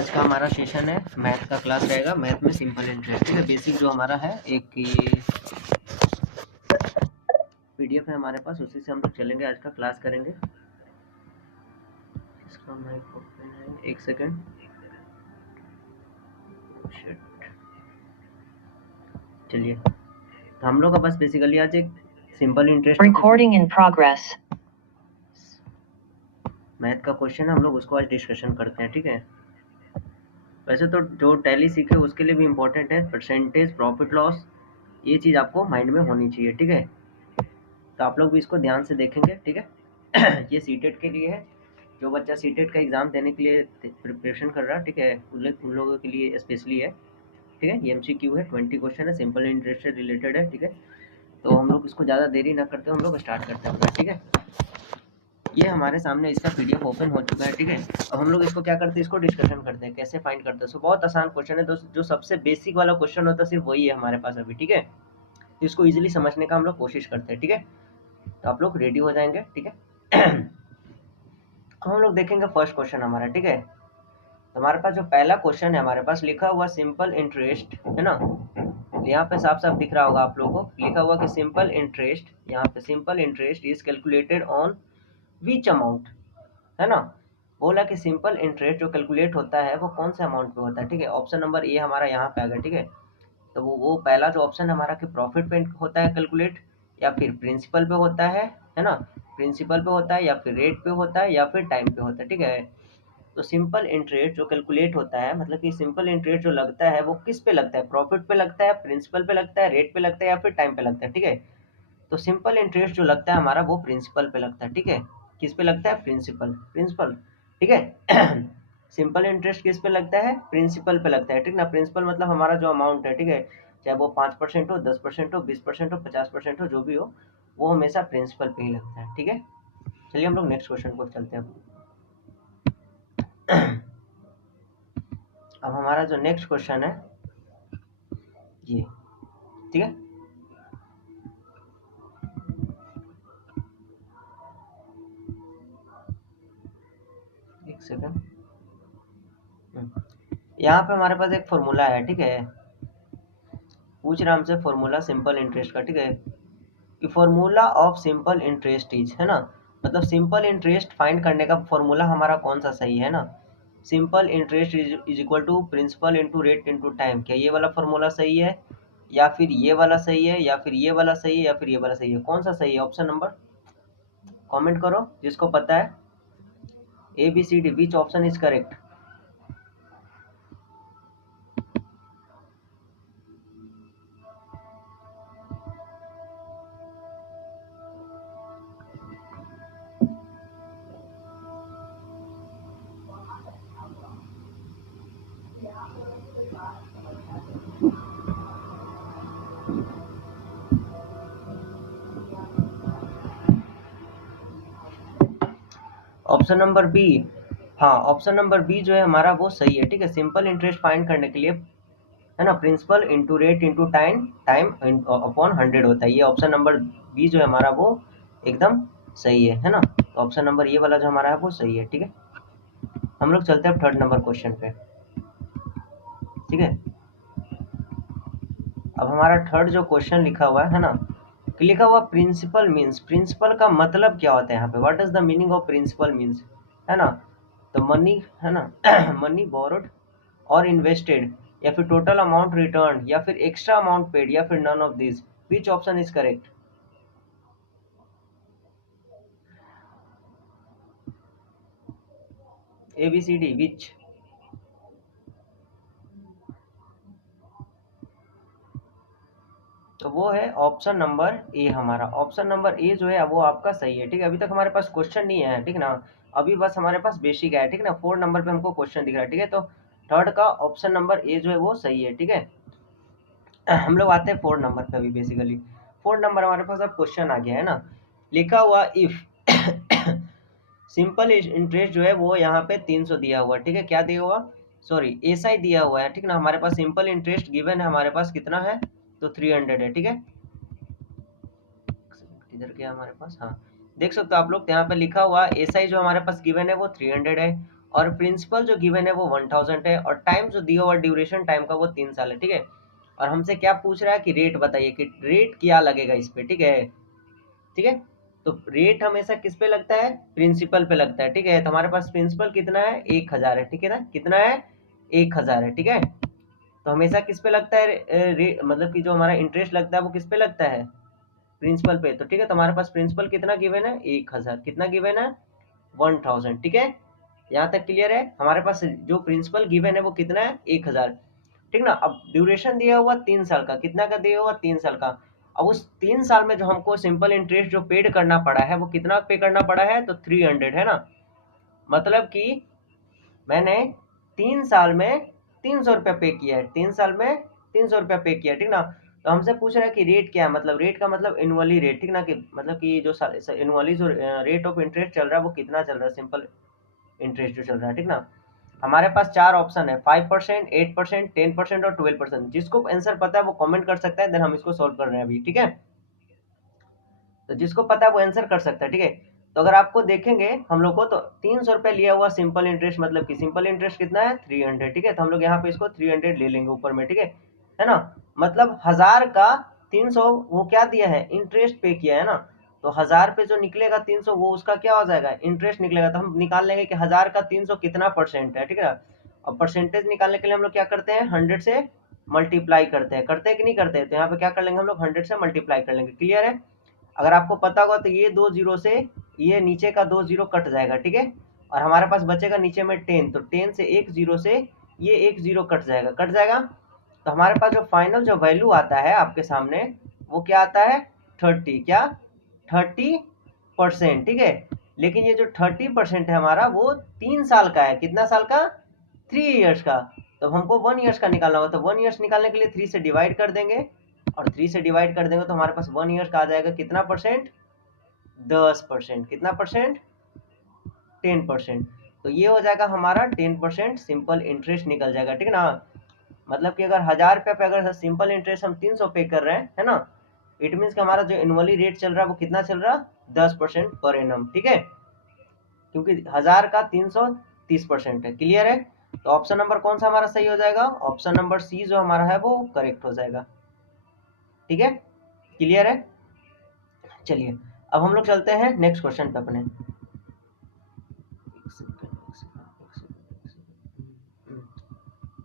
आज का हमारा सेशन है मैथ का क्लास रहेगा। मैथ में सिंपल इंटरेस्ट, ठीक है। बेसिक जो हमारा है, एक ये पीडीएफ है हमारे पास, उसी से हम लोग चलेंगे, आज का क्लास करेंगे। इसका माइक ओपन है, एक सेकेंड। चलिए, तो हम लोग का बस बेसिकली आज एक simple interest Recording in progress. Math का क्वेश्चन है, हम लोग उसको आज डिस्कशन करते हैं, ठीक है। वैसे तो जो टैली सीखे उसके लिए भी इम्पोर्टेंट है, परसेंटेज, प्रॉफिट लॉस, ये चीज़ आपको माइंड में होनी चाहिए, ठीक है। तो आप लोग भी इसको ध्यान से देखेंगे, ठीक है। ये सीटेट के लिए है, जो बच्चा सीटेट का एग्ज़ाम देने के लिए प्रिपरेशन कर रहा है, ठीक है, उन लोगों के लिए स्पेशली है, ठीक है। ये MCQ है, 20 क्वेश्चन है, सिंपल इंटरेस्ट से रिलेटेड है, ठीक है। तो हम लोग इसको ज़्यादा देरी ना करते, हम लोग स्टार्ट करते हैं, ठीक है। ये हमारे सामने इसका PDF ओपन हो चुका है, ठीक है। अब हम लोग इसको क्या करते हैं, इसको डिस्कशन करते हैं, कैसे फाइंड करते हैं। सो बहुत आसान क्वेश्चन है दोस्त, जो सबसे बेसिक वाला क्वेश्चन होता है सिर्फ वही है हमारे पास अभी, ठीक है। इसको इजीली समझने का हम लोग कोशिश करते हैं, ठीक है। तो आप लोग रेडी हो जाएंगे, ठीक है। हम लोग देखेंगे फर्स्ट क्वेश्चन हमारा, ठीक है। तो हमारे पास जो पहला क्वेश्चन है, हमारे पास लिखा हुआ सिंपल इंटरेस्ट है ना, यहाँ पे साफ साफ दिख रहा होगा आप लोगों को, लिखा हुआ कि सिंपल इंटरेस्ट, यहाँ पे simple interest is calculated on which amount, है ना। बोला कि सिंपल इंटरेस्ट जो कैलकुलेट होता है वो कौन से अमाउंट पे होता है, ठीक है। ऑप्शन नंबर ए हमारा यहाँ पे आ गया, ठीक है। तो वो पहला जो ऑप्शन हमारा कि प्रॉफिट पे होता है कैलकुलेट, या फिर प्रिंसिपल पे होता है ना, प्रिंसिपल पे होता है, या फिर रेट पे होता है, या फिर टाइम पे होता है, ठीक है। तो सिंपल इंटरेस्ट जो कैलकुलेट होता है, मतलब कि सिंपल इंटरेस्ट जो लगता है वो किस पे लगता है, प्रॉफिट पे लगता है, प्रिंसिपल पे लगता है, रेट पे लगता है, या फिर टाइम पे लगता है, ठीक है। तो सिंपल इंटरेस्ट जो लगता है हमारा वो प्रिंसिपल पे लगता है, ठीक है। किस पे लगता है, प्रिंसिपल, ठीक है। सिंपल इंटरेस्ट किस पे लगता है, प्रिंसिपल पे लगता है, ठीक ना। प्रिंसिपल मतलब हमारा जो अमाउंट है, ठीक है, चाहे वो 5% हो, 10% हो, 20% हो, 50% हो, जो भी हो, वो हमेशा प्रिंसिपल पे ही लगता है, ठीक है। चलिए हम लोग नेक्स्ट क्वेश्चन को चलते हैं। अब हमारा जो नेक्स्ट क्वेश्चन है ये, ठीक है। एक सेकंड, यहाँ पे हमारे पास एक फॉर्मूला है, ठीक है। पूछ रहा हमसे फॉर्मूला सिंपल इंटरेस्ट का, ठीक है, कि formula of simple interest is, है ना, मतलब सिंपल इंटरेस्ट फाइंड करने का फॉर्मूला हमारा कौन सा सही है ना। Simple interest is equal to principal into rate into time, क्या ये वाला फॉर्मूला सही है, या फिर ये वाला सही है, या फिर ये वाला सही है, या फिर ये वाला सही है, कौन सा सही है। ऑप्शन नंबर कमेंट करो जिसको पता है, ABCD, which option is correct. Option number B, हाँ, ऑप्शन नंबर बी जो है हमारा वो सही है, ठीक है। सिंपल इंटरेस्ट फाइंड करने के लिए, है ना, principal into rate into time, time upon 100 होता है। ये ऑप्शन नंबर बी जो है हमारा वो एकदम सही है ना। तो ऑप्शन नंबर ये वाला जो हमारा है वो सही है, ठीक है। हम लोग चलते हैं थर्ड नंबर क्वेश्चन पे, ठीक है। अब हमारा थर्ड जो क्वेश्चन लिखा हुआ है ना, लिखा हुआ प्रिंसिपल मीन्स, प्रिंसिपल का मतलब क्या होता है यहाँ पे, what is the meaning of principal means, है ना। तो मनी, है ना, मनी बोरोड और इन्वेस्टेड, या फिर टोटल अमाउंट रिटर्न, या फिर एक्स्ट्रा अमाउंट पेड, या फिर none of this, which option is correct. ABCD, which. तो वो है ऑप्शन नंबर ए हमारा। ऑप्शन नंबर ए जो है वो आपका सही है, ठीक है। अभी तक हमारे पास क्वेश्चन नहीं है, ठीक ना, अभी बस हमारे पास बेसिक है, ठीक ना। 4 नंबर पे हमको क्वेश्चन दिख रहा है, ठीक है। तो थर्ड का ऑप्शन नंबर ए जो है वो सही है, ठीक है। हम लोग आते हैं 4 नंबर पे अभी। बेसिकली 4 नंबर हमारे पास अब क्वेश्चन आ गया है ना, लिखा हुआ इफ सिंपल इंटरेस्ट जो है वो यहाँ पे 300 दिया हुआ है, ठीक है। क्या दिया हुआ, सॉरी, SI दिया हुआ है, ठीक ना। हमारे पास सिंपल इंटरेस्ट गिवन है, हमारे पास कितना है, तो 300 है, ठीक है। इधर क्या हमारे पास, हाँ, देख सकते हो आप लोग, यहाँ पे लिखा हुआ SI जो हमारे पास गिवन है वो 300 है, और प्रिंसिपल जो गिवन है वो 1000 है, और टाइम जो दिया हुआ ड्यूरेशन टाइम का वो 3 साल है, ठीक है। और हमसे क्या पूछ रहा है कि रेट बताइए कि रेट क्या लगेगा इस पे, ठीक है। ठीक है, तो रेट हमेशा किस पे लगता है, प्रिंसिपल पे लगता है, ठीक है। तो हमारे पास प्रिंसिपल कितना है, 1000 है, ठीक है ना, कितना है, 1000 है, ठीक है। तो हमेशा किस पे लगता है, मतलब कि जो हमारा इंटरेस्ट लगता है वो किस पे लगता है, प्रिंसिपल पे। तो ठीक है, तो हमारे पास प्रिंसिपल कितना गिवन है, 1000, कितना गिवन है, 1000, ठीक है। यहाँ तक क्लियर है, हमारे पास जो प्रिंसिपल गिवन है वो कितना है, 1000, ठीक ना। अब ड्यूरेशन दिया हुआ 3 साल का, कितना का दिया हुआ, 3 साल का। अब उस 3 साल में जो हमको सिंपल इंटरेस्ट जो पेड करना पड़ा है वो कितना पे करना पड़ा है, तो 300 है ना। मतलब कि मैंने 3 साल में 300 रुपया पे किया है, 3 साल में 300 रुपया पे किया, ठीक ना। तो हमसे पूछ रहा है कि रेट क्या है, मतलब रेट का मतलब एनुअली रेट, ठीक ना, कि मतलब कि जो एनुअली जो रेट ऑफ इंटरेस्ट चल रहा है वो कितना चल रहा है, सिंपल इंटरेस्ट जो चल रहा है, ठीक ना। हमारे पास 4 ऑप्शन है, 5%, 8%, 10% और 12%। जिसको आंसर पता है वो कमेंट कर सकता है, देन हम इसको सॉल्व कर रहे हैं अभी, ठीक है। तो जिसको पता है वो आंसर कर सकता है, ठीक है। तो अगर आपको देखेंगे हम लोग को, तो 300 रुपया लिया हुआ सिंपल इंटरेस्ट, मतलब कि सिंपल इंटरेस्ट कितना है, 300, ठीक है। तो हम लोग यहाँ पे इसको 300 ले लेंगे ऊपर में, ठीक है ना। मतलब 1000 का 300 वो क्या दिया है, इंटरेस्ट पे किया है ना। तो 1000 पे जो निकलेगा 300 वो उसका क्या हो जाएगा, इंटरेस्ट निकलेगा। तो हम निकाल लेंगे कि 1000 का 300 कितना परसेंट है, ठीक है। और परसेंटेज निकालने के लिए हम लोग क्या करते हैं, 100 से मल्टीप्लाई करते हैं कि नहीं करते हैं। तो यहाँ पे क्या कर लेंगे हम लोग, 100 से मल्टीप्लाई कर लेंगे, क्लियर है। अगर आपको पता होगा तो ये 2 जीरो से ये नीचे का 2 जीरो कट जाएगा, ठीक है। और हमारे पास बचेगा नीचे में 10, तो 10 से 1 जीरो से ये 1 जीरो कट जाएगा। तो हमारे पास जो फाइनल जो वैल्यू आता है आपके सामने वो क्या आता है, 30, क्या, 30%, ठीक है। लेकिन ये जो 30% है हमारा वो 3 साल का है, कितना साल का, 3 ईयर्स का। तो हमको 1 ईयर्स का निकालना होगा, तो 1 ईयर्स निकालने के लिए 3 से डिवाइड कर देंगे, और 3 से डिवाइड कर देंगे तो हमारे पास 1 ईयर्स का आ जाएगा कितना परसेंट, 10%, कितना परसेंट, 10%। तो ये हो जाएगा हमारा 10% सिंपल इंटरेस्ट निकल जाएगा, ठीक है ना। मतलब कि अगर 1000 रुपये पे अगर सिंपल इंटरेस्ट हम 300 पे कर रहे हैं, है ना, इट मीन्स कि हमारा जो एनुअली रेट चल रहा है वो कितना चल रहा है, 10% पर एनम, ठीक है। क्योंकि 1000 का 300 30% है, क्लियर है। तो ऑप्शन नंबर कौन सा हमारा सही हो जाएगा, ऑप्शन नंबर सी जो हमारा है वो करेक्ट हो जाएगा, ठीक है, क्लियर है। चलिए अब हम लोग चलते हैं नेक्स्ट क्वेश्चन पे अपने।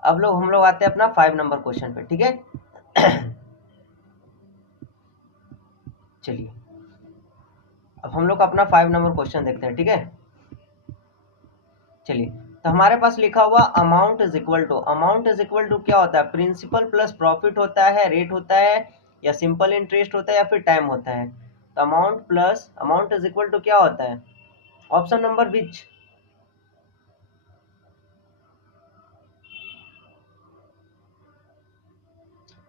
अब लोग हम लोग आते हैं अपना 5 नंबर क्वेश्चन पे, ठीक है। चलिए अब हम लोग अपना 5 नंबर क्वेश्चन देखते हैं, ठीक है। चलिए, तो हमारे पास लिखा हुआ amount is equal to, amount is equal to क्या होता है, प्रिंसिपल प्लस प्रॉफिट होता है, रेट होता है, या सिंपल इंटरेस्ट होता है, या फिर टाइम होता है। तो amount plus amount is equal to क्या होता है, ऑप्शन नंबर विच,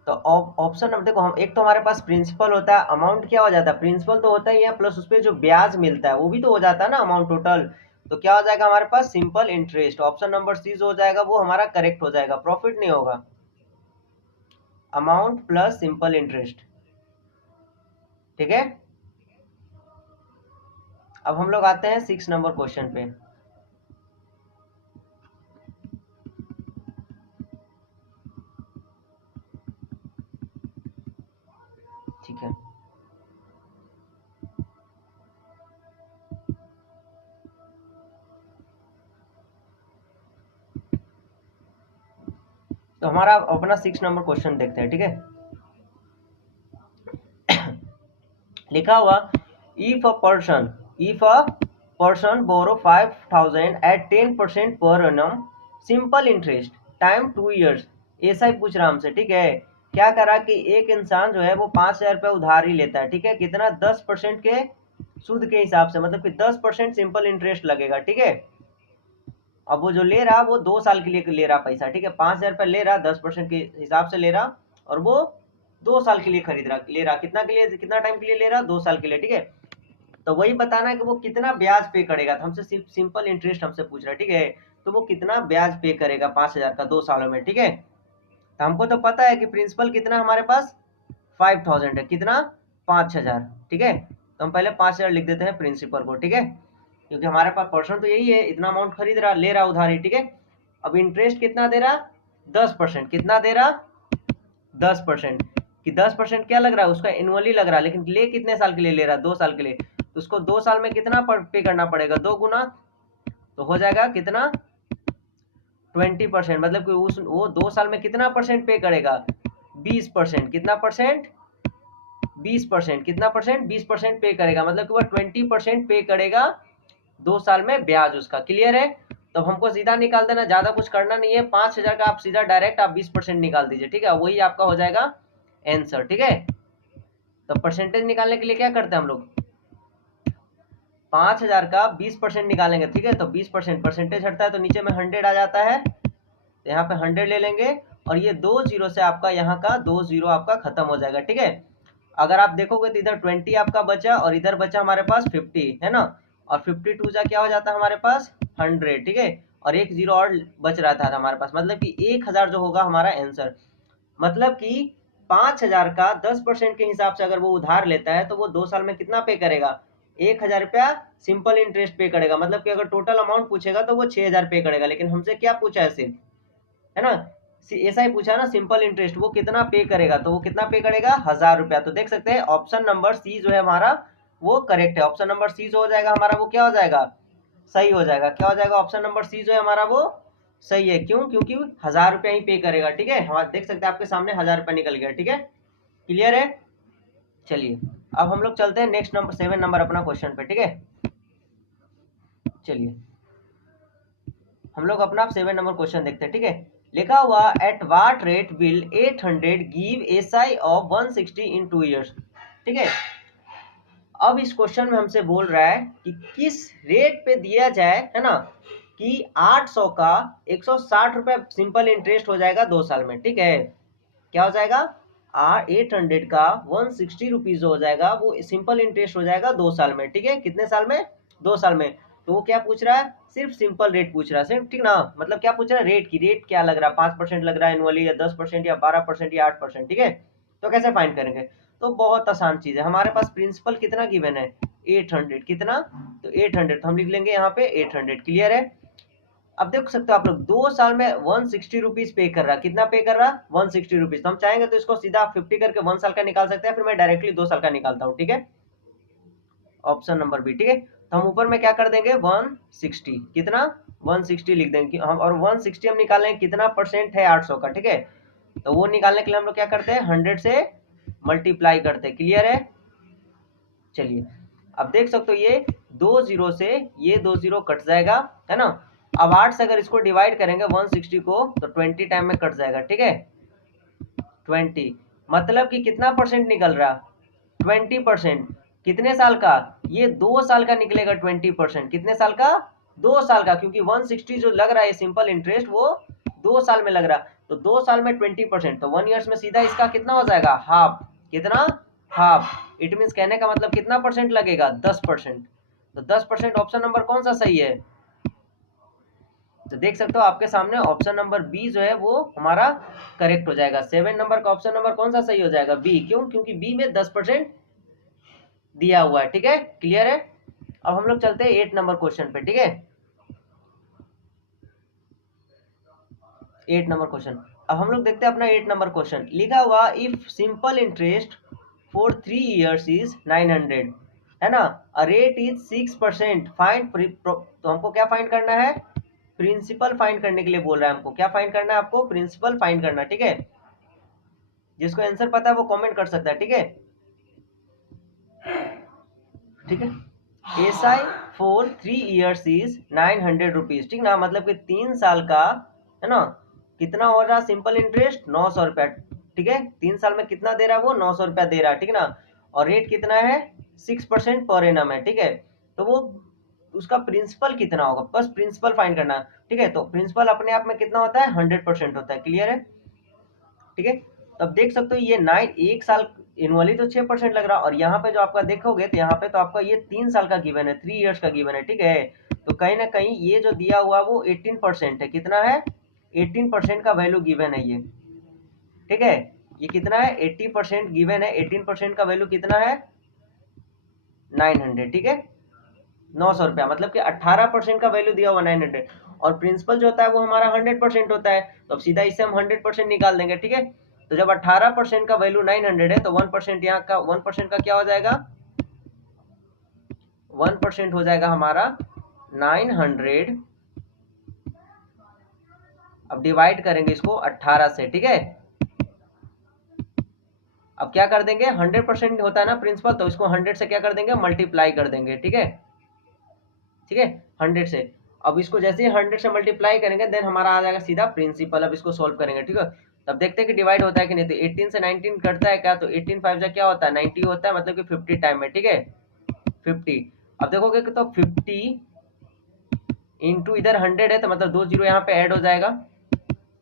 तो ऑप्शन नंबर देखो, हम एक तो हमारे पास प्रिंसिपल होता है, अमाउंट क्या हो जाता है, प्रिंसिपल तो होता ही है, प्लस उस पर जो ब्याज मिलता है वो भी तो हो जाता है ना, अमाउंट टोटल। तो क्या हो जाएगा हमारे पास, simple interest, option number C जो हो जाएगा वो हमारा करेक्ट हो जाएगा, प्रॉफिट नहीं होगा, अमाउंट प्लस सिंपल इंटरेस्ट, ठीक है। अब हम लोग आते हैं 6 नंबर क्वेश्चन पे। ठीक है, तो हमारा अपना 6 नंबर क्वेश्चन देखते हैं, ठीक है। लिखा हुआ, if a person borrow 5000 at 10% per annum, simple interest, time 2 years. ऐसा ही पूछ रहा हमसे, ठीक है। क्या करा कि एक इंसान जो है वो 5000 रुपये उधार ही लेता है, ठीक है, कितना, 10% के सूद के हिसाब से, मतलब कि 10% सिंपल इंटरेस्ट लगेगा, ठीक है। अब वो जो ले रहा वो 2 साल के लिए ले रहा पैसा, ठीक है, 5000 रुपये ले रहा, 10% के हिसाब से ले रहा, और वो 2 साल के लिए खरीद रहा, ले रहा कितना के लिए, कितना टाइम के लिए ले रहा, 2 साल के लिए, ठीक है। तो वही बताना है कि वो कितना ब्याज पे करेगा, तो हमसे सिर्फ सिंपल इंटरेस्ट हमसे पूछ रहा है, ठीक है। तो वो कितना ब्याज पे करेगा 5000 का 2 सालों में, ठीक है। तो हमको तो पता है कि प्रिंसिपल कितना हमारे पास 5000 है, कितना, 5000, ठीक है। तो हम पहले 5000 लिख देते हैं प्रिंसिपल को, ठीक है। क्योंकि हमारे पास पर्सन तो यही है, इतना अमाउंट खरीद रहा, ले रहा उधारी, ठीक है। अब इंटरेस्ट कितना दे रहा, 10%। कितना दे रहा, 10%। कि 10% क्या लग रहा है उसका, एनुअली लग रहा है, लेकिन ले कितने साल के लिए ले रहा है, 2 साल के लिए। तो उसको 2 साल में कितना पे करना पड़ेगा, 2 गुना, तो हो जाएगा कितना, 20%। मतलब कि उस वो 2 साल में कितना परसेंट पे करेगा, 20%। कितना परसेंट, 20%। कितना परसेंट, 20% पे करेगा, मतलब कि वह 20% पे करेगा 2 साल में ब्याज उसका। क्लियर है। तो हमको सीधा निकाल देना, ज्यादा कुछ करना नहीं है। 5,000 का आप सीधा डायरेक्ट आप 20% निकाल दीजिए, ठीक है, वही आपका हो जाएगा आंसर, ठीक है। तो परसेंटेज निकालने के लिए क्या करते हैं हम लोग, 5,000 का 20% निकालेंगे, ठीक है। तो 20% परसेंटेज हटता है तो नीचे में 100 आ जाता है, तो यहाँ पे 100 ले लेंगे, और ये 2 जीरो से आपका यहाँ का 2 जीरो आपका खत्म हो जाएगा, ठीक है। अगर आप देखोगे तो इधर 20 आपका बचा, और इधर बचा हमारे पास 50, है ना। और 52 जा क्या हो जाता है हमारे पास 100, ठीक है। और एक जीरो और बच रहा था हमारे पास, मतलब कि 1000 जो होगा हमारा आंसर। मतलब कि 5,000 का 10% के हिसाब से अगर वो उधार लेता है तो वो 2 साल में कितना पे करेगा, 1,000 रुपया सिंपल इंटरेस्ट पे करेगा। मतलब कि अगर टोटल अमाउंट पूछेगा तो वो 6,000 पे करेगा, लेकिन हमसे क्या पूछा है सिर्फ, है ना, ऐसा ही पूछा ना, सिंपल इंटरेस्ट वो कितना पे करेगा, तो वो कितना पे करेगा, 1,000 रुपया। तो देख सकते हैं ऑप्शन नंबर सी जो है हमारा वो करेक्ट है। ऑप्शन नंबर सी जो हो जाएगा हमारा वो क्या हो जाएगा, सही हो जाएगा। क्या हो जाएगा, ऑप्शन नंबर सी जो है हमारा वो सही है। क्यों, क्योंकि 1,000 रुपया ही पे करेगा, ठीक है। हम देख सकते हैं आपके सामने 1,000 रुपया निकल गया, ठीक है। क्लियर है। चलिए अब हम लोग चलते हैं नेक्स्ट नंबर 7 नंबर अपना क्वेश्चन पे, ठीक है। चलिए हम लोग अपना 7 नंबर क्वेश्चन देखते हैं, ठीक है। लिखा हुआ at what rate will 800 give SI of 160 in 2 years, ठीक है। अब इस क्वेश्चन में हमसे बोल रहा है कि किस रेट पे दिया जाए, है ना, कि 800 का 160 रुपए सिंपल इंटरेस्ट हो जाएगा 2 साल में, ठीक है। क्या हो जाएगा, 800 का 160 रुपीज हो जाएगा, वो सिंपल इंटरेस्ट हो जाएगा 2 साल में, ठीक है। कितने साल में, 2 साल में। तो वो क्या पूछ रहा है, सिर्फ सिंपल रेट पूछ रहा है सिर्फ, ठीक ना। मतलब क्या पूछ रहा है, रेट की, रेट क्या लग रहा है, 5% लग रहा है एनुअली, या 10%, या 12%, या 8%, ठीक है। तो कैसे फाइंड करेंगे, तो बहुत आसान चीज है। हमारे पास प्रिंसिपल कितना गिवन है, 800। कितना, तो 800, तो हम लिख लेंगे यहाँ पे 800। क्लियर है। अब देख सकते हो आप लोग 2 साल में 160 रुपीज पे कर रहा, कितना पे कर रहा, 160 रुपीज। तो हम चाहेंगे तो इसको सीधा 50 करके 1 साल का निकाल सकते हैं, फिर मैं डायरेक्टली 2 साल का निकालता हूँ, ठीक है। ऑप्शन नंबर बी, ठीक है। तो हम ऊपर में क्या कर देंगे, 160, कितना, 160 लिख देंगे हम, और 160 हम निकालेंगे कितना परसेंट है 800 का, ठीक है। तो वो निकालने के लिए हम लोग क्या करते हैं, 100 से मल्टीप्लाई करते हैं। क्लियर है। चलिए अब देख सकते हो ये 2 जीरो से ये 2 जीरो कट जाएगा, है ना। अब 8 से अगर इसको डिवाइड करेंगे 160 को, तो 20 टाइम में कट जाएगा, ठीक है। 20, मतलब कि कितना परसेंट निकल रहा, 20%। कितने साल का, ये 2 साल का निकलेगा 20%। कितने साल का, 2 साल का, क्योंकि 160 जो लग रहा है सिंपल इंटरेस्ट वो 2 साल में लग रहा है। तो 2 साल में 20%, तो 1 ईयर्स में सीधा इसका कितना हो जाएगा, हाफ। कितना, हाफ। इट मीन्स कहने का मतलब कितना परसेंट लगेगा, 10%। तो 10% ऑप्शन नंबर कौन सा सही है, तो देख सकते हो आपके सामने ऑप्शन नंबर बी जो है वो हमारा करेक्ट हो जाएगा। 7 नंबर का ऑप्शन नंबर कौन सा सही हो जाएगा, बी। क्यों, क्योंकि बी में 10% दिया हुआ है, ठीक है। क्लियर है। अब हम लोग चलते हैं 8 नंबर क्वेश्चन पे, ठीक है। 8 नंबर क्वेश्चन, अब हम लोग देखते हैं अपना 8 नंबर क्वेश्चन। लिखा हुआ if simple interest for 3 years is 900, है ना, अ रेट इज 6%, फाइंड, तो हमको क्या फाइंड करना है, प्रिंसिपल फाइंड करने के लिए बोल रहा है हमको। क्या फाइंड करना है आपको, प्रिंसिपल फाइंड करना, ठीक है। जिसको आंसर पता है वो कमेंट कर सकता है, ठीक है। ठीक है, S I for 3 years is 900 rupees, ठीक ना। मतलब कि 3 साल का, है ना, कितना हो रहा सिंपल इंटरेस्ट, 900 रुपया, ठीक है। 3 साल में कितना दे रहा है वो, 900 रुपया दे रहा है, ठीक ना। और रेट कितना है, 6% पर एनम है, ठीक है। तो वो उसका प्रिंसिपल कितना होगा, बस प्रिंसिपल फाइंड करना, ठीक है। तो प्रिंसिपल अपने आप में कितना होता है, 100% होता है। क्लियर है। ठीक है। तब देख सकते हो ये 9 1 साल एनुअली तो 6% लग रहा, और यहाँ पे जो आपका देखोगे तो यहाँ पे तो आपका ये 3 साल का गिवन है, 3 इयर्स का गिवन है, ठीक है। तो कहीं ना कहीं ये जो दिया हुआ वो 18% है। कितना है, 18% का वैल्यू गिवन है ये, ठीक है। ये कितना है, 80% गिवन है, 18% का वैल्यू कितना है, 900, ठीक है। ₹900, मतलब कि 18% का वैल्यू दिया हुआ 900, और प्रिंसिपल जो होता है वो हमारा 100% होता है, तो अब सीधा इससे हम 100% निकाल देंगे, ठीक है। तो जब 18% का वैल्यू 900 है तो 1% यहाँ का 1% का क्या हो जाएगा, 1% हो जाएगा हमारा 900। अब डिवाइड करेंगे इसको 18 से, ठीक है। अब क्या कर देंगे, 100% होता है ना प्रिंसिपल, तो इसको 100 से क्या कर देंगे, मल्टीप्लाई कर देंगे, ठीक है, ठीक है, 100 से। अब इसको जैसे ही 100 से मल्टीप्लाई करेंगे देन हमारा आ जाएगा सीधा प्रिंसिपल। अब इसको सोल्व करेंगे, ठीक है। तब देखते हैं कि डिवाइड होता है कि नहीं। तो 18 से 19 कटता है क्या, तो 18 5 जा क्या होता है, 90 होता है, मतलब कि 50 टाइम में, ठीक है, 50। अब देखोगे कि तो 50 इंटू इधर 100 है, तो मतलब 2 जीरो यहाँ पे ऐड हो जाएगा,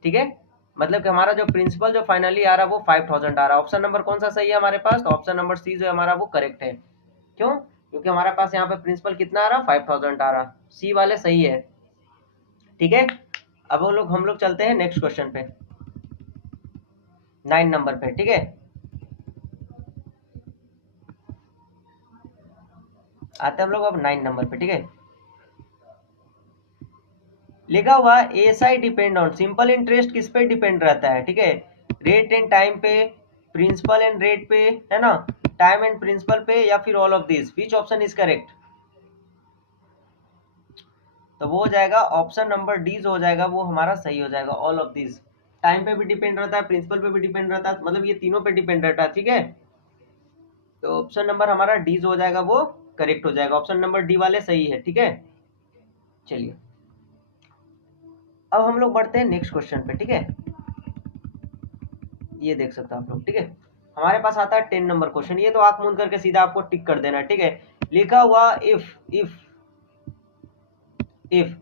ठीक है। मतलब कि हमारा जो प्रिंसिपल जो फाइनली आ रहा है वो 5000 आ रहा है। ऑप्शन नंबर कौन सा सही है हमारे पास, तो ऑप्शन नंबर सी जो है हमारा वो करेक्ट है। क्यों, क्योंकि हमारे पास यहाँ पे प्रिंसिपल कितना आ रहा, 5000 आ रहा, सी वाले सही है, ठीक है। अब वो लोग हम लोग चलते हैं नेक्स्ट क्वेश्चन पे, 9 नंबर पे, ठीक है। आते हैं हम लोग अब 9 नंबर पे, ठीक है। लिखा हुआ SI depend on, simple interest किस पे डिपेंड रहता है, ठीक है, रेट एंड टाइम पे, प्रिंसिपल एंड रेट पे, है ना, टाइम एंड प्रिंसिपल पे, या फिर all of this, which option is correct. तो वो हो जाएगा ऑप्शन नंबर डी जो हो जाएगा वो हमारा सही हो जाएगा, ऑल ऑफ दिस। टाइम पे भी डिपेंड रहता है, प्रिंसिपल पे भी डिपेंड रहता है, मतलब ये तीनों पे डिपेंड रहता है, ठीक है। तो ऑप्शन नंबर हमारा डी जो हो जाएगा वो करेक्ट हो जाएगा, ऑप्शन नंबर डी वाले सही है, ठीक है। चलिए अब हम लोग बढ़ते हैं नेक्स्ट क्वेश्चन पे, ठीक है। ये देख सकते हो आप लोग, ठीक है। हमारे पास आता है 10 नंबर क्वेश्चन, ये तो आंख मूंद करके सीधा आपको टिक कर देना है, ठीक है। लिखा हुआ if if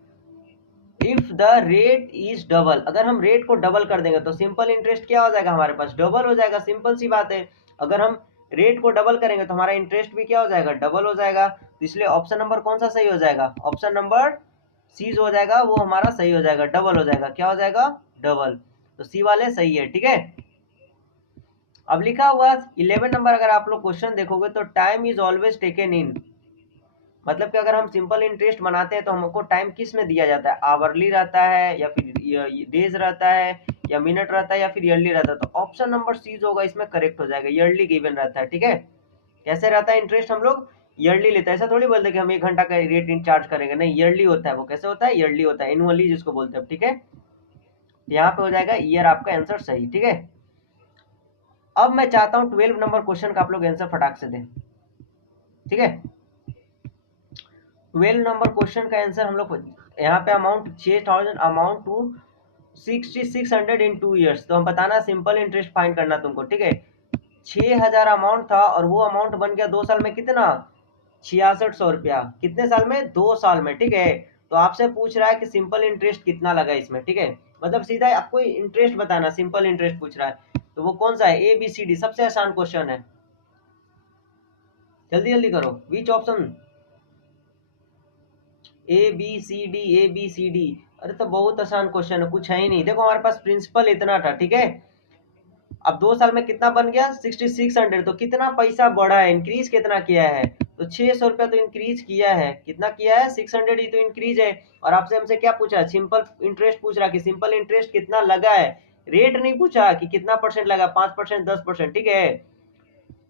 the rate is double, अगर हम रेट को डबल कर देंगे तो सिंपल इंटरेस्ट क्या हो जाएगा हमारे पास, डबल हो जाएगा, सिंपल सी बात है। अगर हम रेट को डबल करेंगे तो हमारा इंटरेस्ट भी क्या हो जाएगा, डबल हो जाएगा। तो इसलिए ऑप्शन नंबर कौन सा सही हो जाएगा, ऑप्शन नंबर सी जो हो जाएगा वो हमारा सही हो जाएगा, डबल हो जाएगा, क्या हो जाएगा, डबल। तो सी वाले सही है, ठीक है। अब लिखा हुआ 11 नंबर, अगर आप लोग क्वेश्चन देखोगे तो time is always taken in, मतलब कि अगर हम सिंपल इंटरेस्ट बनाते हैं तो हमको टाइम किस में दिया जाता है, आवरली रहता है या फिर डेज रहता है या मिनट रहता है या फिर ईयरली रहता है। तो ऑप्शन नंबर सी जो होगा इसमें करेक्ट हो जाएगा, ईयरली गिवन रहता है, ठीक है। कैसे रहता है इंटरेस्ट, हम लोग ईयरली लेते हैं, ऐसा थोड़ी बोलते कि हम 1 घंटा का रेट इन चार्ज करेंगे, नहीं, ईयरली होता है वो। कैसे होता है, ईयरली होता है, एनुअली जिसको बोलते हैं, ठीक है। यहाँ पे हो जाएगा ईयर आपका आंसर सही, ठीक है। अब मैं चाहता हूँ 12 नंबर क्वेश्चन का आप लोग आंसर फटाक से दें, ठीक है। 12 नंबर क्वेश्चन का आंसर हम लोग यहाँ पे amount 6000 amount to 6600 in 2 years, तो हम बताना सिंपल इंटरेस्ट फाइंड करना तुमको, ठीक है। 6000 अमाउंट था और वो अमाउंट बन गया 2 साल में कितना, 6600 रुपया, कितने साल में, 2 साल में, ठीक है। तो आपसे पूछ रहा है कि सिंपल इंटरेस्ट कितना लगा इसमें, ठीक है, मतलब सीधा आपको इंटरेस्ट बताना, सिंपल इंटरेस्ट पूछ रहा है। तो वो कौन सा है, ए बी सी डी, सबसे आसान क्वेश्चन है, जल्दी जल्दी करो, which option, A B C D, A B C D. अरे तो बहुत आसान क्वेश्चन है, कुछ है ही नहीं। देखो हमारे पास प्रिंसिपल इतना था, ठीक है। अब 2 साल में कितना बन गया, 6600, तो कितना पैसा बढ़ा है, इंक्रीज कितना किया है, तो 600 रुपया तो इंक्रीज किया है, कितना किया है, 600 ही तो इंक्रीज है। और आपसे हमसे क्या पूछा है, सिंपल इंटरेस्ट पूछ रहा है कि सिंपल इंटरेस्ट कितना लगा है, रेट नहीं पूछा कि कितना परसेंट लगा, 5% 10%, ठीक है।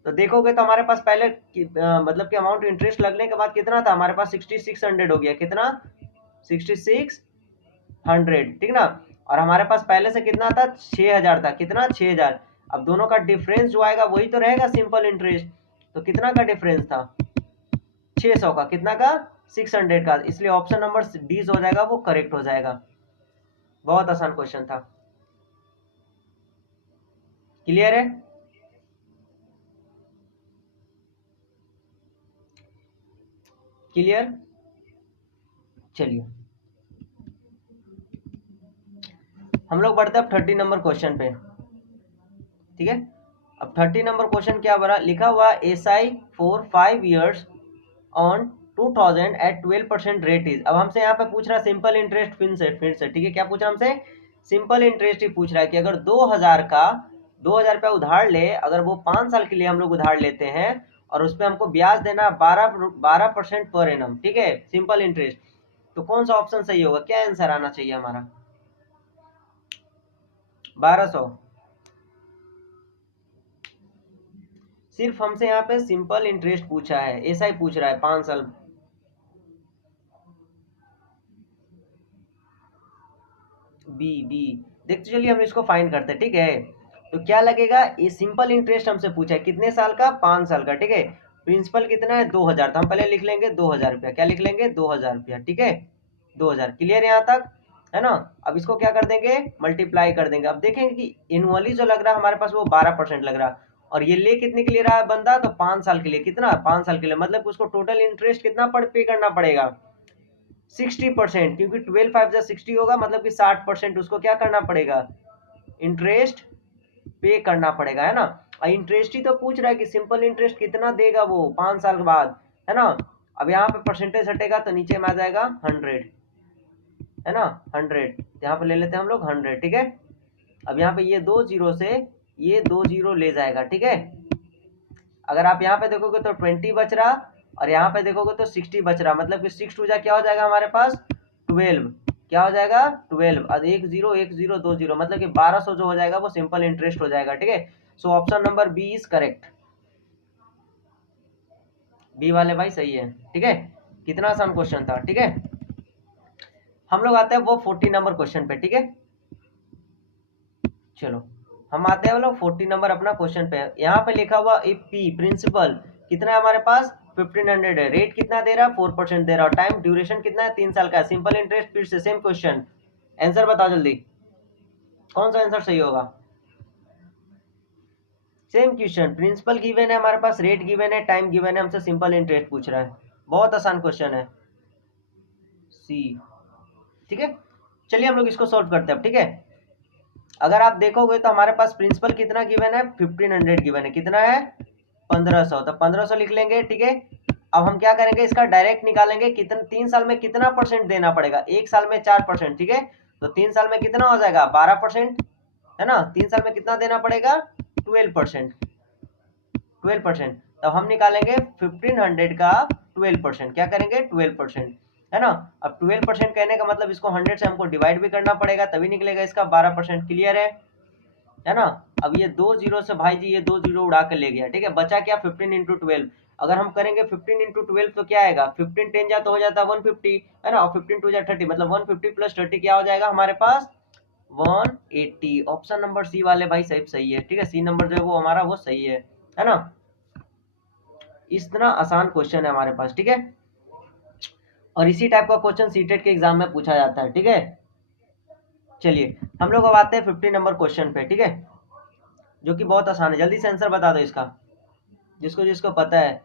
तो देखोगे तो हमारे पास पहले मतलब कि अमाउंट इंटरेस्ट लगने के बाद कितना था हमारे पास, 6600 हो गया, कितना, 6600, ठीक ना। और हमारे पास पहले से कितना था, 6000 था, कितना, 6000। अब दोनों का डिफरेंस जो आएगा वही तो रहेगा सिंपल इंटरेस्ट। तो कितना का डिफरेंस था, 600 का, कितना का, 600 का, इसलिए ऑप्शन नंबर डी हो जाएगा वो करेक्ट हो जाएगा। बहुत आसान क्वेश्चन था, क्लियर है। क्लियर, चलिए हम लोग बढ़ते हैं अब 30 नंबर क्वेश्चन पे, ठीक है। अब 30 नंबर क्वेश्चन क्या बना, लिखा हुआ S I for 5 years on 2000 at 12% rate is. अब हमसे यहाँ पे पूछ रहा है सिंपल इंटरेस्ट, फिर से ठीक है, क्या पूछ रहा है हमसे, सिंपल इंटरेस्ट ही पूछ रहा है कि अगर 2000 का 2000 रुपया उधार ले, अगर वो 5 साल के लिए हम लोग उधार लेते हैं और उस पर हमको ब्याज देना 12% पर एनम, ठीक है, सिंपल इंटरेस्ट। तो कौन सा ऑप्शन सही होगा, क्या आंसर आना चाहिए हमारा? 1200। सिर्फ हमसे यहाँ पे सिंपल इंटरेस्ट पूछा है, ऐसा ही पूछ रहा है 5 साल। बी देखते, चलिए हम इसको फाइंड करते हैं, ठीक है। तो क्या लगेगा, ये सिंपल इंटरेस्ट हमसे पूछा है कितने साल का, 5 साल का, ठीक है। प्रिंसिपल कितना है, 2000, तो हम पहले लिख लेंगे 2000 रुपया, क्या लिख लेंगे, 2000 रुपया, ठीक है। 2000 क्लियर यहाँ तक, है ना। अब इसको क्या कर देंगे, मल्टीप्लाई कर देंगे। अब देखेंगे कि एनुअली जो लग रहा है हमारे पास वो 12% लग रहा है, और ये ले कितने के लिए रहा है बंदा, तो 5 साल के लिए, कितना, 5 साल के लिए, मतलब उसको टोटल इंटरेस्ट कितना पे करना पड़ेगा, 60%, क्योंकि 12×5 = 60 होगा, मतलब कि 60% उसको क्या करना पड़ेगा, इंटरेस्ट पे करना पड़ेगा, है ना। और इंटरेस्ट ही तो पूछ रहा है कि सिंपल इंटरेस्ट कितना देगा वो 5 साल के बाद, है ना। अब यहाँ पे परसेंटेज हटेगा तो नीचे में आ जाएगा 100, है ना, 100, यहाँ पे ले लेते हैं हम लोग 100, ठीक है। अब यहाँ पे ये 2 जीरो से ये 2 जीरो ले जाएगा, ठीक है। अगर आप यहाँ पे देखोगे तो 20 बच रहा, और यहाँ पे देखोगे तो 60 बच रहा, मतलब कि 6 टू जा क्या हो जाएगा हमारे पास, 12, क्या हो जाएगा, 12, और 1 0 1 0 2 0, मतलब कि 1200 जो हो जाएगा वो सिंपल इंटरेस्ट हो जाएगा, ठीक है। So option number B is correct, B वाले भाई सही है, ठीक है। कितना आसान क्वेश्चन था, ठीक है। हम लोग आते हैं वो 40 नंबर क्वेश्चन पे, ठीक है। चलो हम आते हैं लोग 40 नंबर अपना क्वेश्चन पे। यहाँ पे लिखा हुआ इफ पी प्रिंसिपल कितना है हमारे पास, 1500 है, रेट कितना दे रहा है, 4% दे रहा है, टाइम ड्यूरेशन कितना है, 3 साल का है, सिंपल इंटरेस्ट, फिर से सेम क्वेश्चन, आंसर बताओ जल्दी, कौन सा आंसर सही होगा। सेम क्वेश्चन, प्रिंसिपल गिवन है हमारे पास, रेट गिवन है, टाइम गिवन है, हमसे सिंपल इंटरेस्ट पूछ रहा है, बहुत आसान क्वेश्चन है, सी, ठीक है। चलिए हम लोग इसको सोल्व करते हैं अब, ठीक है। अगर आप देखोगे तो हमारे पास प्रिंसिपल कितना गिवन है, 1500 गिवन है, कितना है, 1500, तो 1500 लिख लेंगे, ठीक है। अब हम क्या करेंगे, इसका डायरेक्ट निकालेंगे, कितना 3 साल में कितना परसेंट देना पड़ेगा, 1 साल में 4%, ठीक है। तो 3 साल में कितना हो जाएगा, 12%, है ना। 3 साल में कितना देना पड़ेगा, 12%, 12%। तब हम निकालेंगे 1500 का 12%, क्या करेंगे, 12%, है ना। अब 12% कहने का मतलब इसको 100 से हमको डिवाइड भी करना पड़ेगा, तभी निकलेगा इसका 12%, क्लियर है ना। अब ये 2 जीरो से भाई जी ये 2 जीरो उड़ा के ले गया, ठीक है। बचा क्या, 15 इंटू 12, अगर हम करेंगे 15 इंटू 12 तो क्या आएगा, 15 10 जा तो हो जाता है 150, है ना, और 15 2 जा 30, मतलब 150 प्लस 30 क्या हो जाएगा हमारे पास, 180। ऑप्शन नंबर सी वाले भाई सही है, ठीक है। सी नंबर जो है वो हमारा वो सही है ना। इस तरह आसान क्वेश्चन है हमारे पास, ठीक है। और इसी टाइप का क्वेश्चन सीटेट के एग्जाम में पूछा जाता है, ठीक है। चलिए हम लोग अब आते हैं 50 नंबर क्वेश्चन पे, ठीक है, जो कि बहुत आसान है, जल्दी से आंसर बता दो इसका, जिसको जिसको पता है।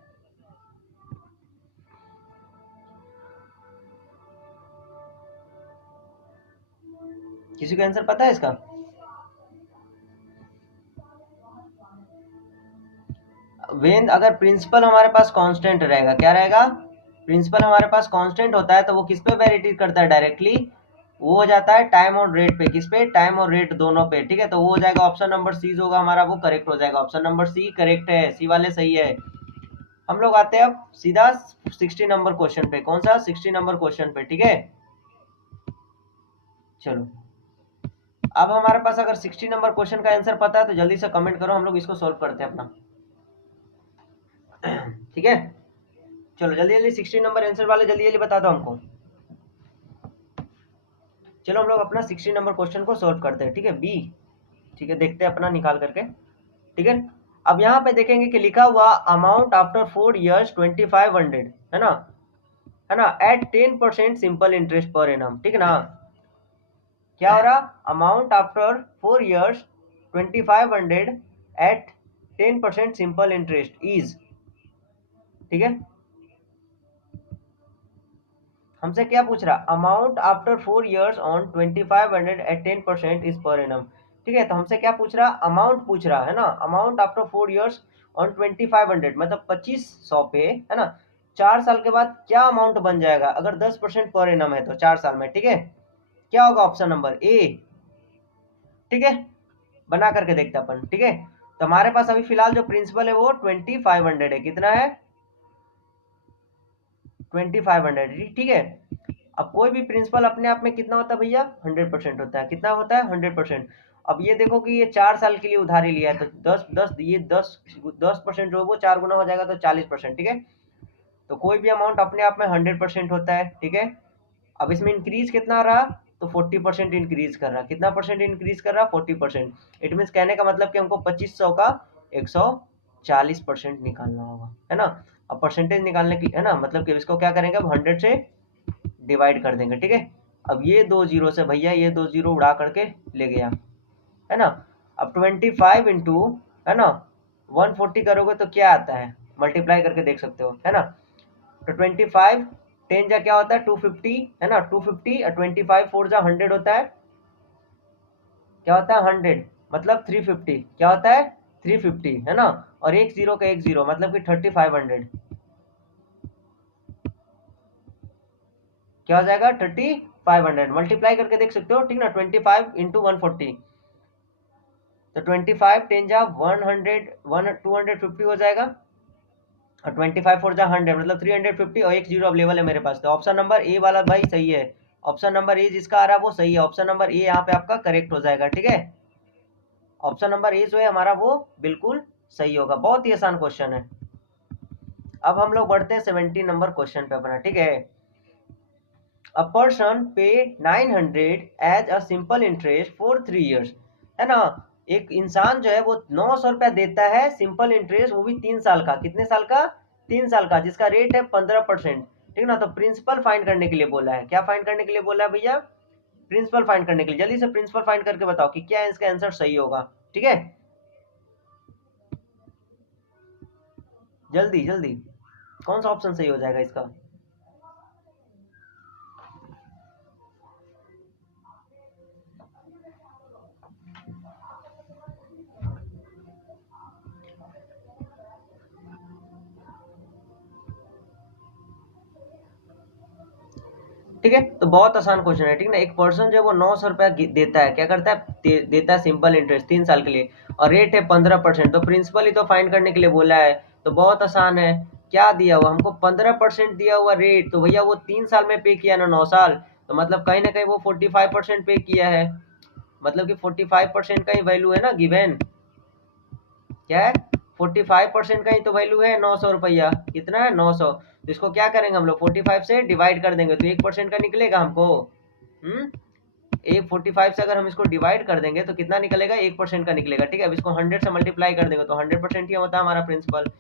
किसी को आंसर पता है इसका, वेन अगर प्रिंसिपल हमारे पास कांस्टेंट रहेगा, क्या रहेगा, प्रिंसिपल हमारे पास कांस्टेंट होता है तो वो किस पे वेरी करता है, डायरेक्टली वो हो जाता है टाइम और रेट पे, किस पे, टाइम और रेट दोनों पे, ठीक है। तो वो हो जाएगा ऑप्शन नंबर सी जो होगा हमारा वो करेक्ट हो जाएगा, ऑप्शन नंबर सी करेक्ट है, सी वाले सही है। हम लोग आते हैं अब सीधा 60 नंबर क्वेश्चन पे, कौन सा, 60 नंबर क्वेश्चन पे, ठीक है। चलो अब हमारे पास अगर 60 नंबर क्वेश्चन का आंसर पता है तो जल्दी से कमेंट करो, हम लोग इसको सॉल्व करते हैं अपना, ठीक है। चलो जल्दी जल्दी 60 नंबर आंसर वाले जल्दी जल्दी बता दो हमको। चलो हम लोग अपना 60 नंबर क्वेश्चन को सॉल्व करते हैं, ठीक है, बी, ठीक है, देखते हैं अपना निकाल करके, ठीक है। अब यहाँ पे देखेंगे कि लिखा हुआ अमाउंट आफ्टर 4 years 2500, है ना, at 10% simple interest per annum, ठीक है ना। क्या हो रहा, amount after 4 years 2500 at 10% simple interest is, ठीक है। हमसे क्या पूछ रहा, amount after 4 years on 2500 at 10% is per annum, ठीक है। तो हमसे क्या पूछ रहा, अमाउंट पूछ रहा है ना, अमाउंट आफ्टर 4 years ऑन 2500, मतलब 2500 पे, है ना, 4 साल के बाद क्या अमाउंट बन जाएगा, अगर 10% पर एनम है तो 4 साल में, ठीक है। क्या होगा ऑप्शन नंबर ए, ठीक है, बना करके देखते अपन, ठीक है। तो हमारे पास अभी फिलहाल जो प्रिंसिपल है वो 2500 है। कितना है? 2500, ठीक है। अब कोई भी प्रिंसिपल अपने आप में कितना होता है भैया? 100% होता है। कितना होता है? 100%। अब ये देखो कि ये 4 साल के लिए उधारी लिया है, तो 10 10 ये 10% जो है वो 4 गुना हो जाएगा, तो 40%, ठीक है। तो कोई भी अमाउंट अपने आप में 100% होता है, ठीक है। अब इसमें इंक्रीज कितना रहा? तो 40% इंक्रीज कर रहा। कितना परसेंट इंक्रीज कर रहा? 40%। इट मीन्स कहने का मतलब कि हमको 2500 का 140% निकालना होगा, है ना। अब परसेंटेज निकालने की, है ना, मतलब कि इसको क्या करेंगे, अब 100 से डिवाइड कर देंगे, ठीक है। अब ये 2 जीरो से भैया ये 2 जीरो उड़ा करके ले गया, है ना। अब 25 इंटू, है ना, 140 करोगे तो क्या आता है? मल्टीप्लाई करके देख सकते हो, है ना। तो 25 10 जा क्या होता है? 250, है ना। 250 और 25 4 जा 100 होता है। क्या होता है? 100, मतलब 350। क्या होता है? 350, है ना। और एक जीरो का एक जीरो, मतलब कि 3500। क्या हो जाएगा? 3500। मल्टीप्लाई करके देख सकते हो, ठीक ना। 25 इंटू 140, तो 25 10 जा 250 हो जाएगा। और 25 4 जा 100, मतलब 350, और एक जीरो अवेलेबल है मेरे पास। तो ऑप्शन नंबर ए वाला भाई सही है। ऑप्शन नंबर ए जिसका आ रहा है वो सही है। ऑप्शन नंबर ए यहाँ पे आपका करेक्ट हो जाएगा, ठीक है। ऑप्शन नंबर ए जो है हमारा वो बिल्कुल सही होगा। बहुत ही आसान क्वेश्चन है। अब हम लोग बढ़ते हैं 17 नंबर क्वेश्चन पे अपना, ठीक है। अ person pay 900 as a simple interest for 3 years, है ना। एक इंसान जो है वो 900 रुपया देता है सिंपल इंटरेस्ट, वो भी 3 साल का। कितने साल का? 3 साल का, जिसका रेट है 15%, ठीक ना। तो प्रिंसिपल फाइंड करने के लिए बोला है। क्या फाइंड करने के लिए बोला है भैया? प्रिंसिपल फाइंड करने के लिए। जल्दी से प्रिंसिपल फाइंड करके बताओ कि क्या इसका आंसर सही होगा, ठीक है। जल्दी जल्दी, कौन सा ऑप्शन सही हो जाएगा इसका? ठीक है, तो बहुत आसान क्वेश्चन है, ठीक ना। एक पर्सन जो है वो 900 रुपया देता है, क्या करता है? देता है सिंपल इंटरेस्ट 3 साल के लिए, और रेट है 15%। तो प्रिंसिपल ही तो फाइंड करने के लिए बोला है, तो बहुत आसान है। क्या दिया हुआ हमको? 15% दिया हुआ रेट, तो भैया वो 3 साल में पे किया ना, 9 साल, तो मतलब कहीं ना कहीं वो 45% पे किया है। मतलब कि 45% का ही वैल्यू है ना गिवन। क्या है? 45% का ही तो वैल्यू है 900 रुपया। कितना है? 900। तो इसको क्या करेंगे हम लोग? 45 से डिवाइड कर देंगे, तो 1% का निकलेगा हमको। एक 45 से अगर हम इसको डिवाइड कर देंगे तो कितना निकलेगा? 1% का निकलेगा, ठीक है। अब इसको 100 से मल्टीप्लाई कर देंगे तो 100% ही होता है हमारा प्रिंसिपल।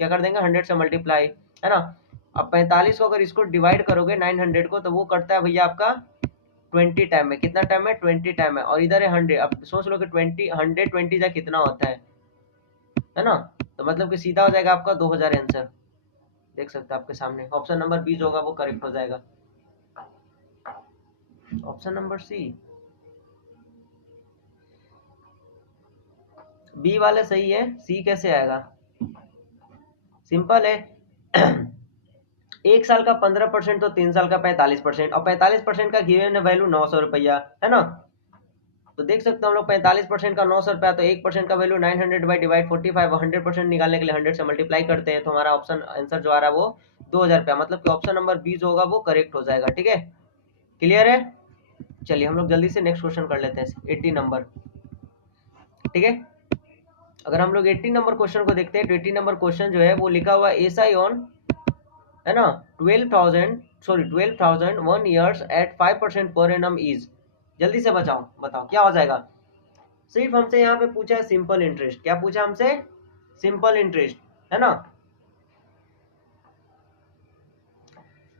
क्या कर देंगे? 100 से मल्टीप्लाई, है ना। अब 45 को अगर इसको डिवाइड करोगे 900 को, तो वो करता है भैया आपका 20 टाइम में। कितना टाइम में? 20 टाइम में। और इधर है 100। अब सोच लो कि 120 जा कितना होता है ना। तो मतलब कि सीधा हो जाएगा आपका 2000 आंसर। देख सकते हैं आपके सामने, ऑप्शन नंबर बी जो होगा वो करेक्ट हो जाएगा। ऑप्शन नंबर सी, बी वाले सही है, सी कैसे आएगा? सिंपल है। 1 साल का 15% तो 3 साल का 45%, और 45% का गिवन वैल्यू 900 रुपया, है ना। तो देख सकते हो हम लोग 45% का 900 रुपया, तो 1% का वैल्यू 900 बाई डिवाइड 45, 100% निकालने के लिए 100 से मल्टीप्लाई करते हैं, तो हमारा ऑप्शन आंसर जो आ रहा है वो 2000 रुपया, मतलब कि ऑप्शन नंबर बी जो होगा वो करेक्ट हो जाएगा, ठीक है। क्लियर है? चलिए हम लोग जल्दी से नेक्स्ट क्वेश्चन कर लेते हैं, 80 नंबर, ठीक है। अगर हम लोग 80 नंबर क्वेश्चन को देखते हैं, तो 80 नंबर क्वेश्चन जो है वो लिखा हुआ है एसआई ऑन, है ना, 12,000 1 years eight 5% per annum is. जल्दी से बचाओ, बताओ क्या हो जाएगा। सिर्फ हमसे यहाँ पे पूछा है सिंपल इंटरेस्ट। क्या पूछा हमसे? सिंपल इंटरेस्ट, है ना,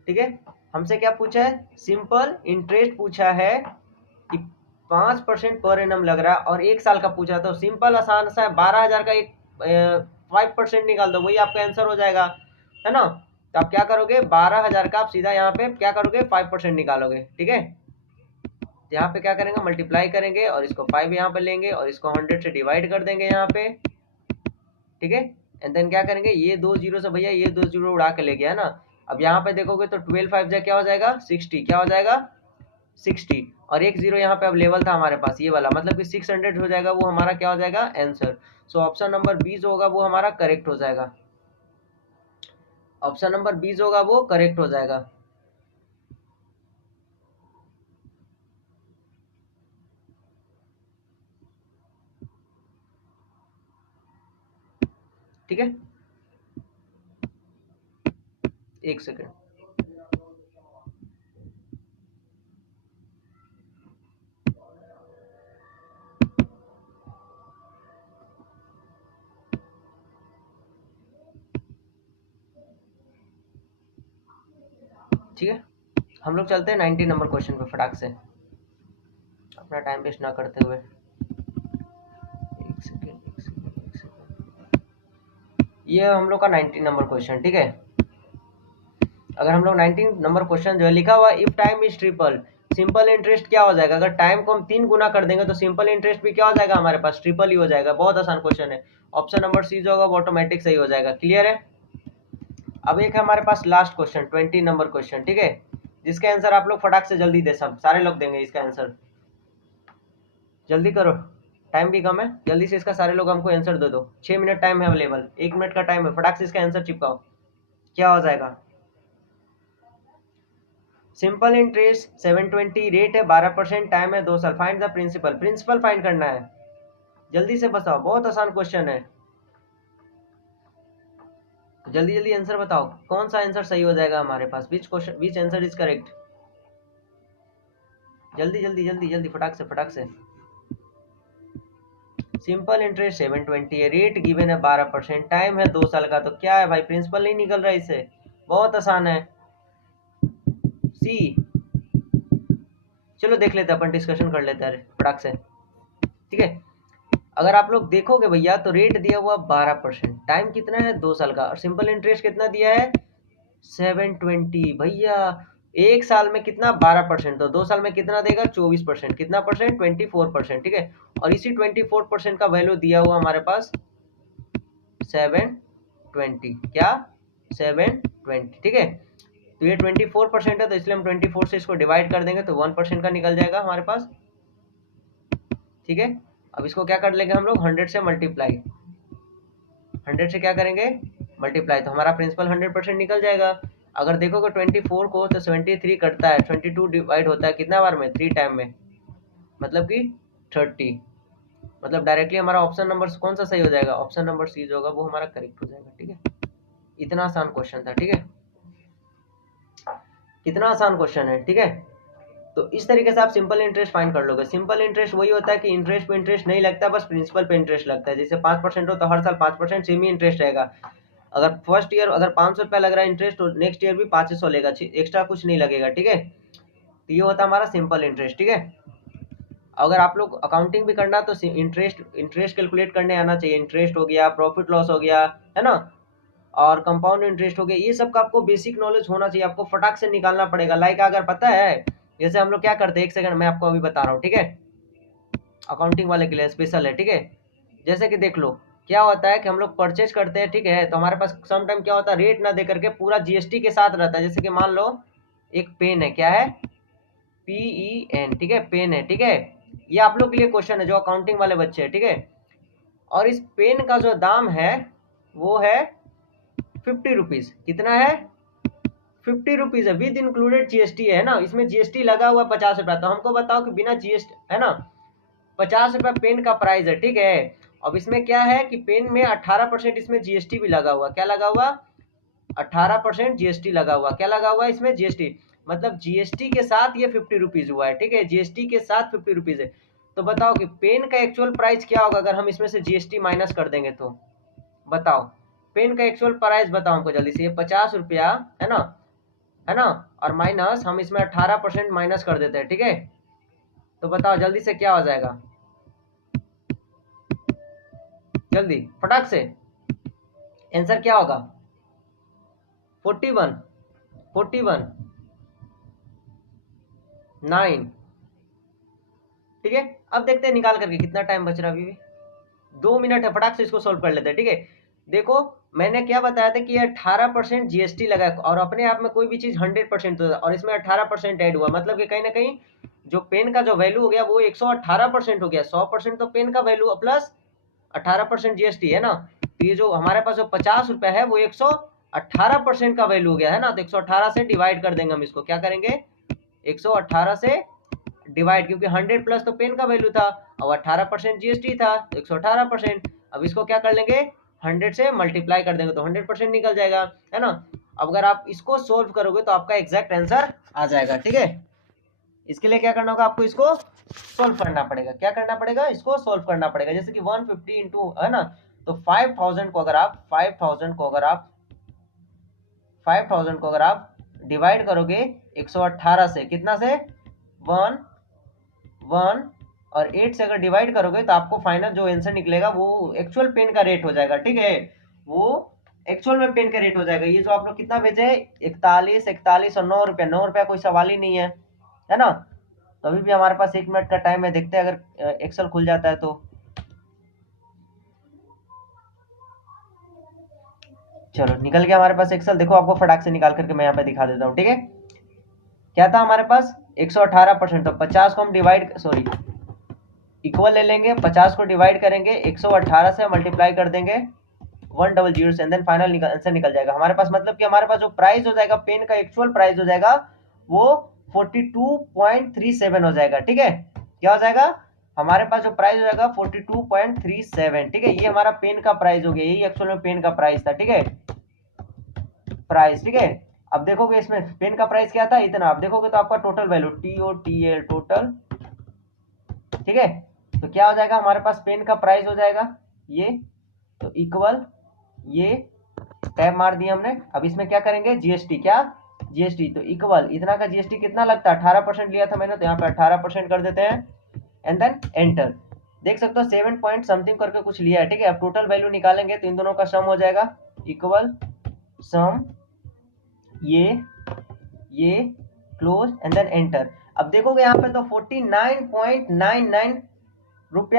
ठीक है। हमसे क्या पूछा है? सिंपल इंटरेस्ट पूछा है कि 5% पर एनम लग रहा है, और 1 साल का पूछा, तो सिंपल आसान सा है, 12,000 का एक 5% निकाल दो, वही आपका आंसर हो जाएगा, है ना। तो आप क्या करोगे? 12,000 का आप सीधा यहाँ पे क्या करोगे? 5% निकालोगे, ठीक है। यहाँ पे क्या करेंगे? मल्टीप्लाई करेंगे, और इसको 5 यहाँ पे लेंगे, और इसको 100 से डिवाइड कर देंगे यहाँ पे, ठीक है। एंड देन क्या करेंगे? ये 2 जीरो से भैया ये 2 जीरो उड़ा के ले गया, है ना। अब यहाँ पे देखोगे तो 12 5 क्या हो जाएगा? 60। क्या हो जाएगा? 60 और एक जीरो यहाँ पे अवेलेबल था हमारे पास ये वाला, मतलब कि 600 हो जाएगा, वो हमारा क्या हो जाएगा आंसर। सो ऑप्शन नंबर 20 होगा वो हमारा करेक्ट हो जाएगा। ऑप्शन नंबर 20 होगा वो करेक्ट हो जाएगा। ठीक है, एक सेकेंड। ठीक है, हम लोग चलते हैं 90 नंबर क्वेश्चन पे फटाक से, अपना टाइम वेस्ट ना करते हुए। एक सेकेंड, एक सेकेंड, एक सेकेंड। ये हम लोग का 90 नंबर क्वेश्चन, ठीक है। अगर हम लोग 19 नंबर क्वेश्चन जो है लिखा हुआ if time is triple, simple interest क्या हो जाएगा, अगर टाइम को हम 3 गुना कर देंगे तो सिंपल इंटरेस्ट भी क्या हो जाएगा हमारे पास, ट्रिपल ही हो जाएगा। बहुत आसान क्वेश्चन है, ऑप्शन नंबर सी जो होगा वो ऑटोमेटिक सही हो जाएगा। क्लियर है। अब एक है हमारे पास लास्ट क्वेश्चन 20 नंबर क्वेश्चन, ठीक है, जिसका आंसर आप लोग फटाक से जल्दी दे, सब सारे लोग देंगे इसका आंसर। जल्दी करो, टाइम भी कम है, जल्दी से इसका सारे लोग हमको आंसर दे दो। 6 मिनट टाइम है अवेलेबल, 1 मिनट का टाइम है, फटाक से इसका आंसर चिपकाओ। क्या हो जाएगा, सिंपल इंटरेस्ट 720, रेट है 12%, टाइम है 2 साल, find the principal, principal find करना है। जल्दी से बताओ, बहुत आसान क्वेश्चन है, जल्दी जल्दी आंसर बताओ, कौन सा आंसर सही हो जाएगा हमारे पास, which question which answer is correct. जल्दी जल्दी जल्दी जल्दी, फटाक से फटाक से। सिंपल इंटरेस्ट 720 है, रेट गिवन है 12%, टाइम है 2 साल का, तो क्या है भाई, प्रिंसिपल नहीं निकल रहा है इससे, बहुत आसान है, सी। चलो देख लेते हैं अपन, डिस्कशन कर लेते हैं फटाक से। ठीक है, अगर आप लोग देखोगे भैया तो रेट दिया हुआ 12%, टाइम कितना है 2 साल का, और सिंपल इंटरेस्ट कितना दिया है 720 भैया। एक साल में कितना 12%, तो 2 साल में कितना देगा 24%, कितना परसेंट 24%, ठीक है। और इसी 24% का वैल्यू दिया हुआ हमारे पास 720, क्या 720, ठीक है। तो ये 24% है, तो इसलिए हम 24 से इसको डिवाइड कर देंगे तो 1% का निकल जाएगा हमारे पास। ठीक है, अब इसको क्या कर लेंगे हम लोग 100 से मल्टीप्लाई, 100 से क्या करेंगे मल्टीप्लाई, तो हमारा प्रिंसिपल 100% निकल जाएगा। अगर देखोगे 24 को तो 73 कटता है, 22 डिवाइड होता है कितना बार में 3 टाइम में, मतलब कि 30, मतलब डायरेक्टली हमारा ऑप्शन नंबर कौन सा सही हो जाएगा, ऑप्शन नंबर सी जो होगा वो हमारा करेक्ट हो जाएगा। ठीक है, इतना आसान क्वेश्चन था, ठीक है, कितना आसान क्वेश्चन है। ठीक है, तो इस तरीके से आप सिंपल इंटरेस्ट फाइंड कर लोगे। सिंपल इंटरेस्ट वही होता है कि इंटरेस्ट पे इंटरेस्ट नहीं लगता, बस प्रिंसिपल पे इंटरेस्ट लगता है। जैसे 5% हो तो हर साल 5% सेम ही इंटरेस्ट रहेगा। अगर फर्स्ट ईयर अगर 500 रुपया लग रहा है इंटरेस्ट, तो नेक्स्ट ईयर भी 500 लेगा, एक्स्ट्रा कुछ नहीं लगेगा। ठीक है, तो ये होता है हमारा सिंपल इंटरेस्ट। ठीक है, अगर आप लोग अकाउंटिंग भी करना तो इंटरेस्ट इंटरेस्ट कैलकुलेट करने आना चाहिए, इंटरेस्ट हो गया, प्रॉफिट लॉस हो गया, है ना, और कंपाउंड इंटरेस्ट हो गया, ये सब का आपको बेसिक नॉलेज होना चाहिए, आपको फटाक से निकालना पड़ेगा। लाइक अगर पता है, जैसे हम लोग क्या करते हैं, एक सेकंड मैं आपको अभी बता रहा हूँ, ठीक है, अकाउंटिंग वाले के लिए स्पेशल है। ठीक है, जैसे कि देख लो क्या होता है कि हम लोग परचेज करते हैं, ठीक है, तो हमारे पास सम टाइम क्या होता है, रेट ना दे करके पूरा जीएसटी के साथ रहता है। जैसे कि मान लो एक पेन है, क्या है, PEN, ठीक है, पेन है, ठीक है, ये आप लोग के लिए क्वेश्चन है जो अकाउंटिंग वाले बच्चे हैं, ठीक है। और इस पेन का जो दाम है वो है 50 रुपीज, कितना है 50 रुपीज है, विद इंक्लूडेड जीएसटी है ना, इसमें जीएसटी लगा हुआ 50 रुपया। तो हमको बताओ कि बिना जीएसटी, है ना, 50 रुपया पेन का प्राइस है, ठीक है। अब इसमें क्या है कि पेन में 18% इसमें जीएसटी भी लगा हुआ, क्या लगा हुआ 18% जीएसटी लगा हुआ, क्या लगा हुआ इसमें जीएसटी, मतलब जीएसटी के साथ ये 50 रुपीज हुआ है। ठीक है, जीएसटी के साथ 50 रुपीज है। तो बताओ कि पेन का एक्चुअल प्राइस क्या होगा अगर हम इसमें से जीएसटी माइनस कर देंगे, तो बताओ पेन का एक्चुअल प्राइस बताओ हमको जल्दी से। ये 50 रुपया है ना, है ना, और माइनस हम इसमें 18% माइनस कर देते हैं, ठीक है। तो बताओ जल्दी से क्या हो जाएगा, जल्दी फटाक से आंसर क्या होगा, 41, 41, 9। ठीक है, अब देखते हैं निकाल करके कितना टाइम बच रहा है, अभी भी 2 मिनट है, फटाक से इसको सोल्व कर लेते हैं। ठीक है, देखो मैंने क्या बताया था कि 18% जीएसटी लगा है, और अपने आप में कोई भी चीज 100% होता है, और इसमें 18% ऐड हुआ, मतलब कि कहीं ना कहीं जो पेन का जो वैल्यू हो गया वो 118% हो गया। 100% तो पेन का वैल्यू प्लस 18% जीएसटी है ना। तो ये जो हमारे पास जो 50 रुपया है वो 118% का वैल्यू हो गया है ना। तो 118 से डिवाइड कर देंगे हम इसको, क्या करेंगे 118 से डिवाइड, क्योंकि 100 प्लस तो पेन का वैल्यू था और 18% जीएसटी था, तो 118%। अब इसको क्या कर लेंगे 100 से मल्टीप्लाई कर देंगे तो 100% निकल जाएगा, है ना। अब अगर आप इसको सोल्व करोगे तो आपका एग्जैक्ट आंसर आ जाएगा, ठीक है। इसके लिए क्या करना होगा आपको, इसको सोल्व करना पड़ेगा। क्या करना पड़ेगा, इसको सोल्व करना पड़ेगा। जैसे कि 150 इंटू, है ना, तो 5000 को अगर आप 5000 को अगर आप डिवाइड करोगे 118 से, कितना से 1 1 और 8 से अगर डिवाइड करोगे तो आपको फाइनल जो आंसर निकलेगा वो एक्चुअल पेन का रेट हो जाएगा, ठीक है। वो एक्चुअल में पेन का रेट हो जाएगा। ये जो आप लोग कितना भेजे 41 और 9 रुपया, 9 रुपया कोई सवाल ही नहीं है ना। तो अभी भी हमारे पास 1 मिनट का टाइम है, देखते हैं अगर एक्सेल खुल जाता है तो। चलो निकल गया हमारे पास एक्सेल, देखो आपको फटाक से निकाल करके मैं यहाँ पे दिखा देता हूँ, ठीक है। क्या था हमारे पास 118%, तो 50 को हम डिवाइड, सॉरी, इक्वल ले लेंगे, 50 को डिवाइड करेंगे 118 से मल्टीप्लाई कर देंगे 100 से, देन फाइनल आंसर निकल जाएगा हमारे पास। मतलब कि हमारे पास जो प्राइस हो जाएगा पेन का, एक्चुअल प्राइस हो जाएगा वो 42.37 हो जाएगा, ठीक है। क्या हो जाएगा हमारे पास जो प्राइस हो जाएगा 42.37, ठीक है। ये हमारा पेन का प्राइस हो गया, यही एक्चुअल में पेन का प्राइस था, ठीक है, प्राइस, ठीक है। अब देखोगे इसमें पेन का प्राइस क्या था इतना, आप देखोगे तो आपका टोटल वैल्यू TOTL टोटल, ठीक है। तो क्या हो जाएगा हमारे पास पेन का प्राइस हो जाएगा ये, तो इक्वल ये टैब मार दिया हमने। अब इसमें क्या करेंगे जीएसटी, क्या जीएसटी, तो इक्वल इतना का जीएसटी कितना लगता है 18% लिया था मैंने, तो यहाँ पे 18% कर देते हैं एंड देन एंटर। देख सकते हो 7 पॉइंट समथिंग करके कुछ लिया है, ठीक है। अब टोटल वैल्यू निकालेंगे तो इन दोनों का सम हो जाएगा, इक्वल सम ये क्लोज एंड देन एंटर। अब देखोगे यहाँ पे तो 49.99 रुपया